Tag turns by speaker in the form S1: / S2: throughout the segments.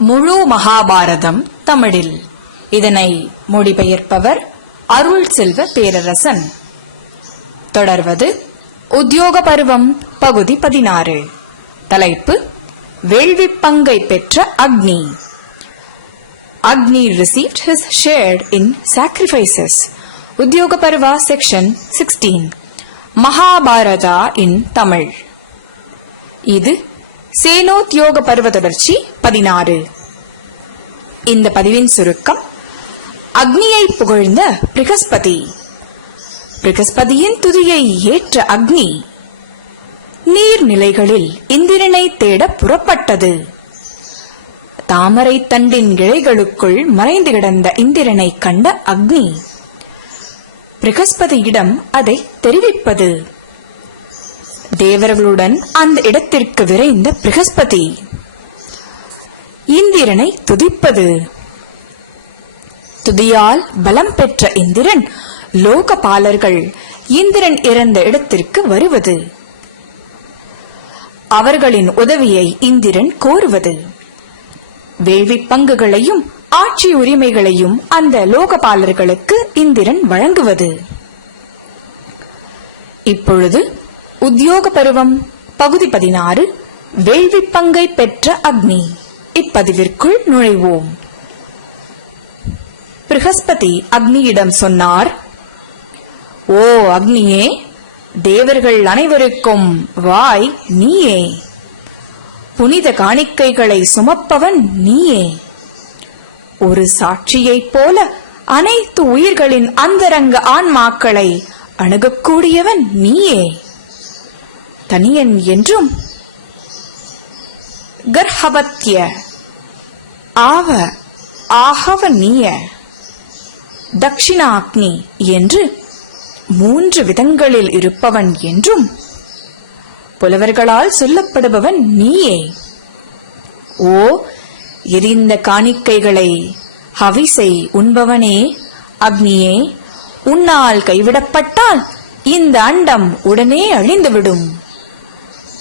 S1: முழு மகாபாரதம் தமிழில். இதனை மொழிபெயர்ப்பவர் அருள் செல்வ பேரரசன். தொடர்வது உத்தியோக பருவம் பகுதி பதினாறு. தலைப்பு வேள்வி பங்கை பெற்ற Agni. Agni received his shared in sacrifices Udyoga Parva section sixteen Mahabharata in Tamil. இது சேனோத்யோக பருவ தொடர்ச்சி பதினாறு. இந்த பதிவின் சுருக்கம் அக்னியை புகழ்ந்த பிரகஸ்பதி. பிரகஸ்பதியின் துதியை ஏற்ற அக்னி நீர்நிலைகளில் இந்திரனை தேட புறப்பட்டது. தாமரை தண்டின் இழைகளுக்குள் மறைந்து கிடந்த இந்திரனை கண்ட அக்னி பிரகஸ்பதியிடம் அதை தெரிவிப்பது. தேவர்களுடன் அந்த இடத்திற்கு விரைந்த பிரகஸ்பதி. இந்திரனை துதிப்பது. துதியால் பலம் பெற்ற இந்திரன் லோகபாலர்கள் இந்திரன் இறந்த இடத்திற்கு வருவது. அவர்களின் உதவியை இந்திரன் கோருவது. வேள்வி பங்குகளையும் ஆட்சி உரிமைகளையும் அந்த லோகபாலர்களுக்கு இந்திரன் வழங்குவது. இப்பொழுது உத்தியோக பருவம் பகுதி பதினாறு வேள்வி பங்கை பெற்ற அக்னி. இப்பதிவிற்குள் நுழைவோம். பிரகஸ்பதி அக்னியிடம் சொன்னார் ஓ அக்னியே தேவர்கள் அனைவருக்கும் வாய் நீயே. புனித காணிக்கைகளை சுமப்பவன் நீயே. ஒரு சாட்சியைப் போல அனைத்து உயிர்களின் அந்தரங்க ஆன்மாக்களை அணுகக்கூடியவன் நீயே. தனியன் என்றும் கர்ஹபத்ய ஆவ ஆகவ நீய தக்ஷிணாக்னி என்று மூன்று விதங்களில் இருப்பவன் என்றும் புலவர்களால் சொல்லப்படுபவன் நீயே. ஓ எரிந்த காணிக்கைகளை ஹவிசை உண்பவனே அக்னியே உன்னால் கைவிடப்பட்டால் இந்த அண்டம் உடனே அழிந்துவிடும்.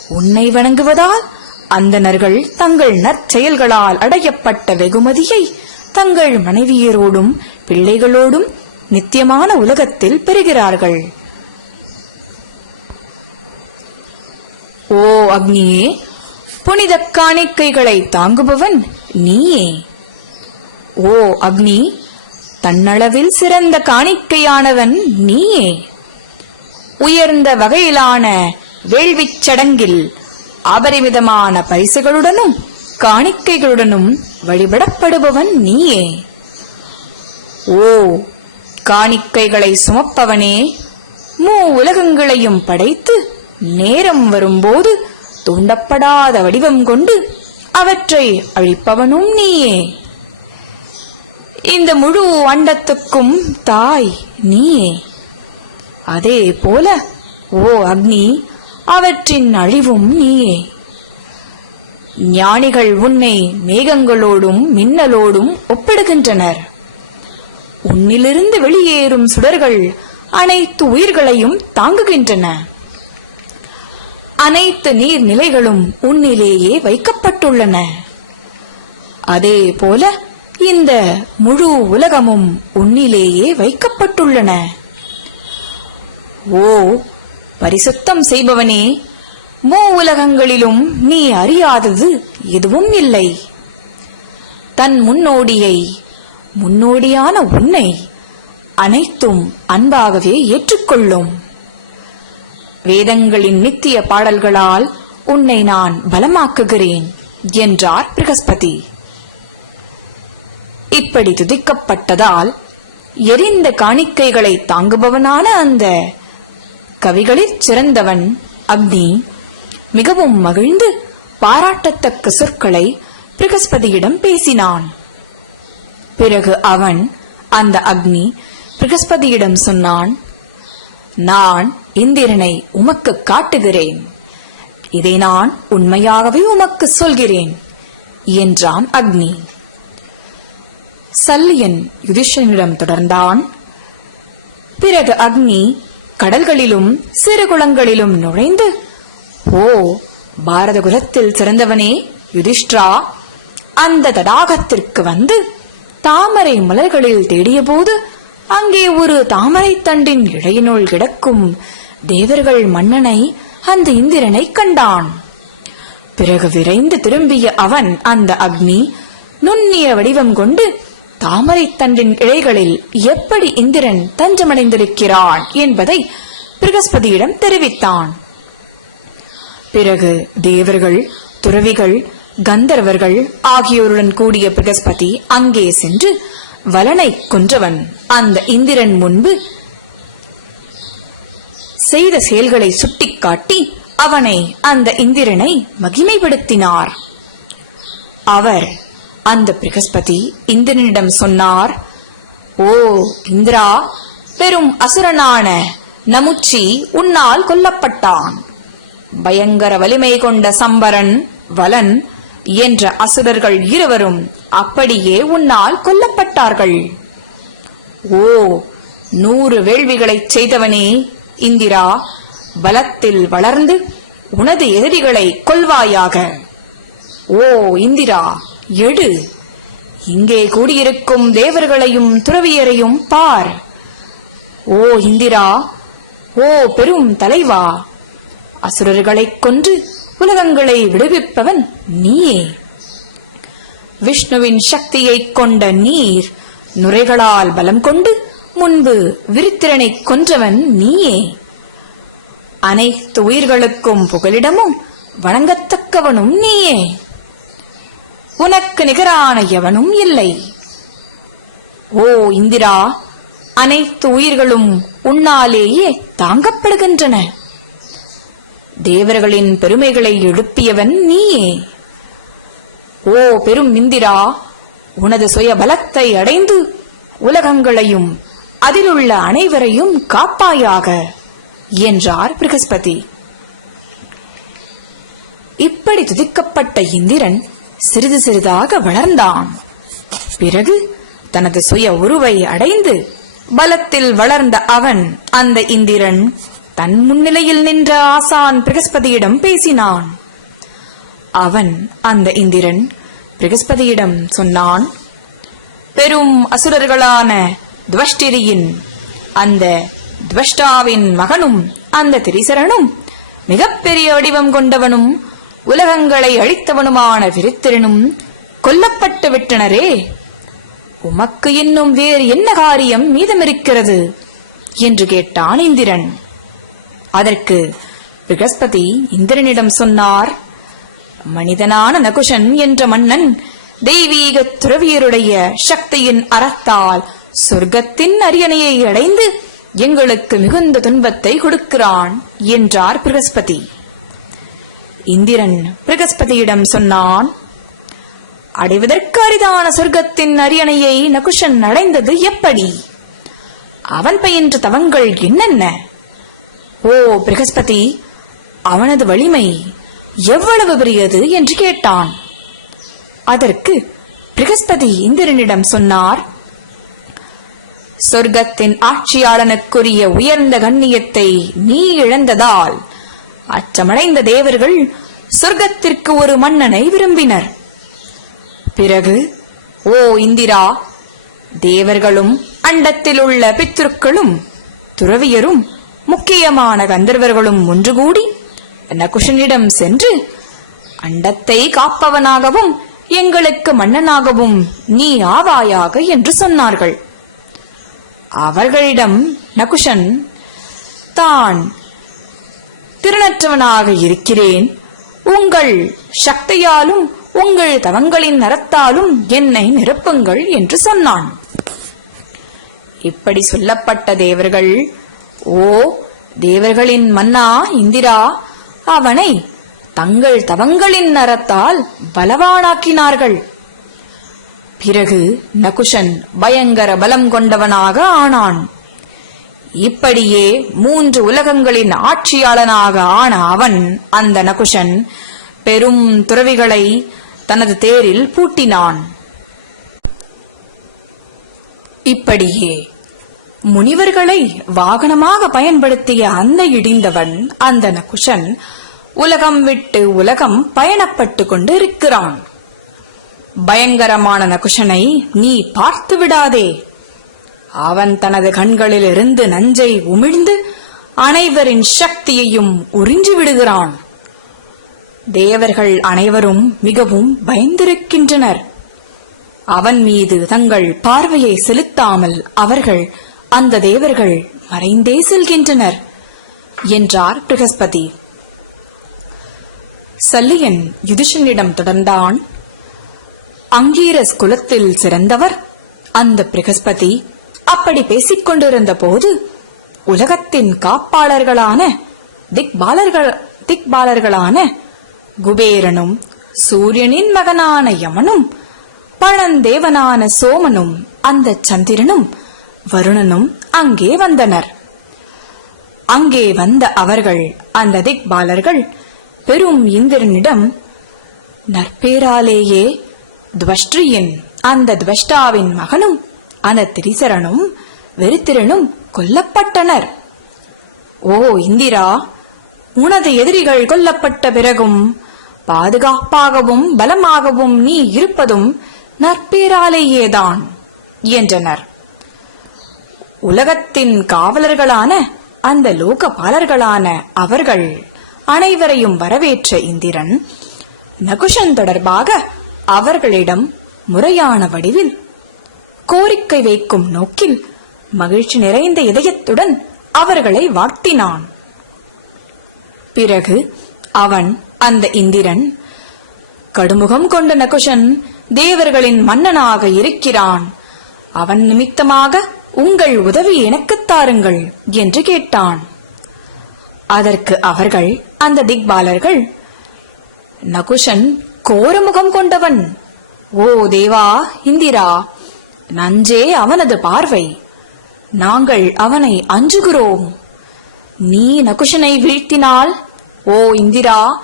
S1: உன்னை வணங்குவதால் அந்தணர்கள் தங்கள் நற்செயல்களால் அடையப்பட்ட வெகுமதியை தங்கள் மனைவியரோடும் பிள்ளைகளோடும் நித்தியமான உலகத்தில் பெறுகிறார்கள். ஓ அக்னியே புனித காணிக்கைகளை தாங்குபவன் நீயே. ஓ அக்னி தன்னளவில் சிறந்த காணிக்கையானவன் நீயே. உயர்ந்த வகையிலான வேள்விச் சடங்கில் அபரிமிதமான பரிசுகளுடனும் காணிக்கைகளுடனும் வழிபடப்படுபவன் நீயே. ஓ காணிக்கைகளை சுமப்பவனே மூ உலகங்களையும் படைத்து நேரம் வரும்போது தூண்டப்படாத வடிவம் கொண்டு அவற்றை அழிப்பவனும் நீயே. இந்த முழு அண்டத்துக்கும் தாய் நீயே. அதே போல ஓ அக்னி அவற்றின் அழிவும் நீயே. ஞானிகள் உன்னை மேகங்களோடும் மின்னலோடும் ஒப்பிடுகின்றனர். உன்னிலிருந்து வெளியேறும் சுடர்கள் அனைத்து உயிர்களையும் தாங்குகின்றன. அனைத்து நீர்நிலைகளும் உன்னிலேயே வைக்கப்பட்டுள்ளன. அதே போல இந்த முழு உலகமும் உன்னிலேயே வைக்கப்பட்டுள்ளன. ஓ பரிசுத்தம் செய்பவனே மூ உலகங்களிலும் நீ அறியாதது எதுவும் இல்லை. தன் முன்னோடியை முன்னோடியான உன்னை அனைத்தும் அன்பாகவே ஏற்றுக்கொள்ளும். வேதங்களின் நித்திய பாடல்களால் உன்னை நான் பலமாக்குகிறேன் என்றார் பிரகஸ்பதி. இப்படி துதிக்கப்பட்டதால் எரிந்த காணிக்கைகளை தாங்குபவனான அந்த கவிகளில் சிறந்தவன் அக்னி. மிகவும் மகிழ்ந்து பாராட்டத்தக்க சொற்களை பிரகஸ்பதியிடம் பேசினான். பிறகு அவன் அந்த அக்னி பிரகஸ்பதியிடம் சொன்னான் நான் இந்திரனை உமக்கு காட்டுகிறேன். இதை நான் உண்மையாகவே உமக்கு சொல்கிறேன் என்றான் அக்னி. சல்லியன் யுதிஷனிடம் தொடர்ந்தான். பிறகு அக்னி கடல்களிலும் சிறு குளங்களிலும் நுழைந்து ஓ பாரத குலத்தில் சிறந்தவனே யுதிஷ்டிரா! அந்த தடாகத்திற்கு வந்து தாமரை மலர்களில் தேடியபோது அங்கே ஒரு தாமரை தண்டின் இடையினுள் கிடக்கும் தேவர்கள் மன்னனை அந்த இந்திரனை கண்டான். பிறகு விரைந்து திரும்பிய அவன் அந்த அக்னி நுண்ணிய வடிவம் கொண்டு தாமரை தண்டின் இழைகளில் எப்படி இந்திரன் தஞ்சமடைந்திருக்கிறான் என்பதை பிரகஸ்பதியிடம் தெரிவித்தான். பிறகு தேவர்கள் துறவிகள் கந்தர்வர்கள் ஆகியோருடன் கூடிய பிரகஸ்பதி அங்கே சென்று வலனை கொன்றவன். அந்த இந்திரன் முன்பு செய்த செயல்களை சுட்டிக்காட்டி அவனை அந்த இந்திரனை மகிமைப்படுத்தினார். அவர் அந்த பிரகஸ்பதி இந்திரனிடம் சொன்னார் ஓ இந்திரா பெரும் அசுரனான நமுச்சி உன்னால் கொல்லப்பட்டான். பயங்கர வலிமை கொண்ட சம்பரன் வலன் என்ற அசுரர்கள் இருவரும் அப்படியே உன்னால் கொல்லப்பட்டார்கள். ஓ நூறு வேள்விகளைச் செய்தவனே இந்திரா பலத்தில் வளர்ந்து உனது எதிரிகளை கொல்வாயாக. ஓ இந்திரா எடு. இங்கே கூடியிருக்கும் தேவர்களையும் துறவியரையும் பார். ஓ இந்திரா ஓ பெரும் தலைவா அசுரர்களைக் கொன்று உலகங்களை விடுவிப்பவன் நீயே. விஷ்ணுவின் சக்தியைக் கொண்ட நீர் நுரைகளால் பலம் கொண்டு முன்பு விருத்திரனைக் கொன்றவன் நீயே. அனைத்து உயிர்களுக்கும் புகலிடமும் வணங்கத்தக்கவனும் நீயே. உனக்கு நிகரான எவனும் இல்லை. ஓ இந்திரா அனைத்து உயிர்களும் உன்னாலேயே தாங்கப்படுகின்றன. தேவர்களின் பெருமைகளை எழுப்பியவன் நீயே. ஓ பெரும் இந்திரா உனது சுய பலத்தை அடைந்து உலகங்களையும் அதிலுள்ள அனைவரையும் காப்பாயாக என்றார் பிரகஸ்பதி. இப்படி துதிக்கப்பட்ட இந்திரன் சிறிது சிறிதாக வளர்ந்தான். பிறகு தனது சுய உருவை அடைந்து பலத்தில் வளர்ந்த அவன் அந்த இந்திரன் தன் முன்னிலையில் நின்ற ஆசான் பிரகஸ்பதியிடம் பேசினான். அவன் அந்த இந்திரன் பிரகஸ்பதியிடம் சொன்னான் பெரும் அசுரர்களான துவஷ்டிரியின் அந்த துவஷ்டாவின் மகனும் அந்த திரிசரனும் மிகப்பெரிய வடிவம் கொண்டவனும் உலகங்களை அழித்தவனுமான விருத்திரனும் கொல்லப்பட்டு விட்டனரே. உமக்கு இன்னும் வேறு என்ன காரியம் மீதமிருக்கிறது? என்று கேட்டான் இந்திரன். அதற்கு பிரகஸ்பதி இந்திரனிடம் சொன்னார் மனிதனான நகுஷன் என்ற மன்னன் தெய்வீக துறவியருடைய சக்தியின் அறத்தால் சொர்க்கத்தின் அரியணையை அடைந்து எங்களுக்கு மிகுந்த துன்பத்தை கொடுக்கிறான் என்றார் பிரகஸ்பதி. இந்திரன் பிரகஸ்பதியிடம் சொன்னான் அடைவதற்கு அரிதான சொர்க்கத்தின் அரியணையை நகுஷன் அடைந்தது எப்படி? அவன் பயின்ற தவங்கள் என்னென்ன? ஓ பிரகஸ்பதி அவனது வலிமை எவ்வளவு பெரியது? என்று கேட்டான். அதற்கு பிரகஸ்பதி இந்திரனிடம் சொன்னார் சொர்க்கத்தின் ஆட்சியாளனுக்குரிய உயர்ந்த கண்ணியத்தை நீ இழந்ததால் அச்சமடைந்த தேவர்கள் சொர்க்கத்திற்கு ஒரு மன்னனை விரும்பினர். பிறகு ஓ இந்திரா தேவர்களும் அண்டத்தில் உள்ள பித்ருக்களும் துறவியரும் முக்கியமான கந்தர்வர்களும் ஒன்று கூடி நகுஷனிடம் சென்று அண்டத்தை காப்பவனாகவும் எங்களுக்கு மன்னனாகவும் நீ ஆவாயாக என்று சொன்னார்கள். அவர்களிடம் நகுஷன் தான் திறனற்றவனாக இருக்கிறேன். உங்கள் சக்தியாலும் உங்கள் தவங்களின் நரத்தாலும் என்னை நிரப்புங்கள் என்று சொன்னான். இப்படி சொல்லப்பட்ட தேவர்கள் ஓ தேவர்களின் மன்னா இந்திரா அவனை தங்கள் தவங்களின் நரத்தால் பலவானாக்கினார்கள். பிறகு நகுஷன் பயங்கர பலம் கொண்டவனாக ஆனான். இப்படியே மூன்று உலகங்களின் ஆட்சியாளனாக ஆன அவன் அந்த நகுஷன் பெரும் துறவிகளை தனது தேரில் பூட்டினான். இப்படியே முனிவர்களை வாகனமாக பயன்படுத்திய அந்த இடிந்தவன் அந்த நகுஷன் உலகம் விட்டு உலகம் பயணப்பட்டு கொண்டு இருக்கிறான் பயங்கரமான நகுஷனை நீ பார்த்து விடாதே அவன் தனது கண்களிலிருந்து நஞ்சை உமிழ்ந்து அனைவரின் சக்தியையும் உறிஞ்சி விடுகிறான். தேவர்கள் அனைவரும் மிகவும் பயந்திருக்கின்றனர். அவன் மீது தங்கள் பார்வையை செலுத்தாமல் அவர்கள் அந்த தேவர்கள் மறைந்தே செல்கின்றனர் என்றார் பிரகஸ்பதி. சல்லியன் யுதிஷனிடம் தொடர்ந்தான் அங்கீரஸ் குலத்தில் சிறந்தவர்? அந்த பிரகஸ்பதி அப்படி பேசிக் கொண்டிருந்த போது உலகத்தின் காப்பாளர்களான திக்பாலர்கள் திக்பாலர்களான குபேரனும் சூரியனின் மகனான யமனும் பழந்தேவனான சோமனும் அந்த சந்திரனும் வருணனும் அங்கே வந்தனர். அங்கே வந்த அவர்கள் அந்த திக்பாலர்கள் பெரும் இந்திரனிடம் நற்பேராலேயே துவஷ்டியின் அந்த துவஷ்டாவின் மகனும் அந்த திரிசரனும் வெறுத்திரனும் கொல்லப்பட்டனர். ஓ இந்திரா உனது எதிரிகள் கொல்லப்பட்ட பிறகும் பாதுகாப்பாகவும் பலமாகவும் நீ இருப்பதும் நற்பேராலேயேதான் என்றனர். உலகத்தின் காவலர்களான அந்த லோகபாலர்களான அவர்கள் அனைவரையும் வரவேற்ற இந்திரன் நகுஷன் தொடர்பாக அவர்களிடம் முறையான வடிவில் கோரிக்கை வைக்கும் நோக்கில் மகிழ்ச்சி நிறைந்த இதயத்துடன் அவர்களை வாழ்த்தினான். பிறகு அவன் அந்த இந்திரன் கடுமுகம் கொண்ட நகுஷன் தேவர்களின் மன்னனாக இருக்கிறான். அவன் நிமித்தமாக உங்கள் உதவி எனக்குத் தாருங்கள் என்று கேட்டான். அதற்கு அவர்கள் அந்த திக்பாலர்கள் நகுஷன் கோரமுகம் கொண்டவன். ஓ தேவா இந்திரா நஞ்சே அவனது பார்வை. நாங்கள் அவனை அஞ்சுகிறோம். நீ நகுஷனை வீழ்த்தினால் ஓ இந்திரா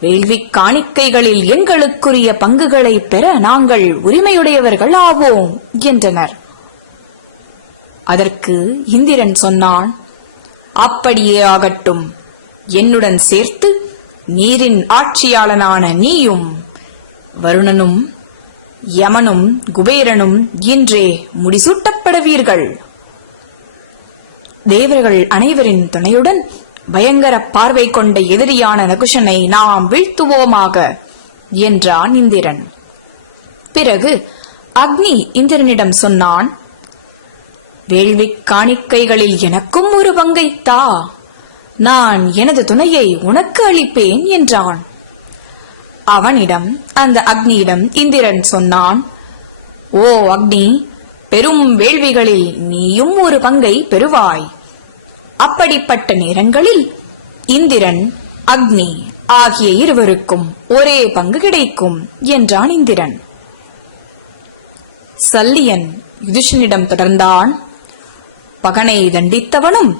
S1: வேள்விக் காணிக்கைகளில் எங்களுக்குரிய பங்குகளை பெற நாங்கள் உரிமையுடையவர்கள் ஆவோம் என்றனர். அதற்கு இந்திரன் சொன்னான் அப்படியே ஆகட்டும். என்னுடன் சேர்த்து நீரின் ஆட்சியாளனான நீயும் வருணனும் யமனும் குபேரனும் இன்றே முடிசூட்டப்படுவீர்கள். தேவர்கள் அனைவரின் துணையுடன் பயங்கர பார்வை கொண்ட எதிரியான நகுஷனை நாம் வீழ்த்துவோமாக என்றான் இந்திரன். பிறகு அக்னி இந்திரனிடம் சொன்னான் வேள்விக் காணிக்கைகளில் எனக்கும் ஒரு பங்கை தா நான் எனது துணையை உனக்கு அளிப்பேன் என்றான். அவனிடம் அந்த அக்னியிடம் இந்திரன் சொன்னான் ஓ அக்னி பெரும் வேள்விகளில் நீயும் ஒரு பங்கை பெறுவாய். அப்படிப்பட்ட நேரங்களில் இந்திரன் அக்னி ஆகிய இருவருக்கும் ஒரே பங்கு கிடைக்கும் என்றான் இந்திரன். சல்லியன் யுதிஷனிடம் தொடர்ந்தான் பகனை தண்டித்தவனும்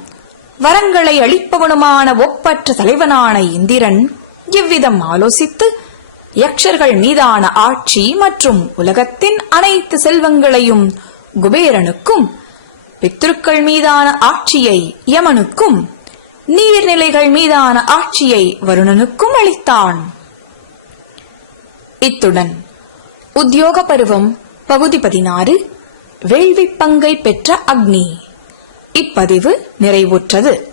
S1: வரங்களை அளிப்பவனுமான ஒப்பற்ற தலைவனான இந்திரன் இவ்விதம் ஆலோசித்து யக்ஷர்கள் மீதான ஆட்சி மற்றும் உலகத்தின் அனைத்து செல்வங்களையும் குபேரனுக்கும் பித்ருக்கள் மீதான ஆட்சியை யமனுக்கும் நீர்நிலைகள் மீதான ஆட்சியை வருணனுக்கும் அளித்தான். இத்துடன் உத்தியோக பருவம் பகுதி பதினாறு வேள்விப் பங்கை பெற்ற அக்னி. இப்பதிவு நிறைவுற்றது.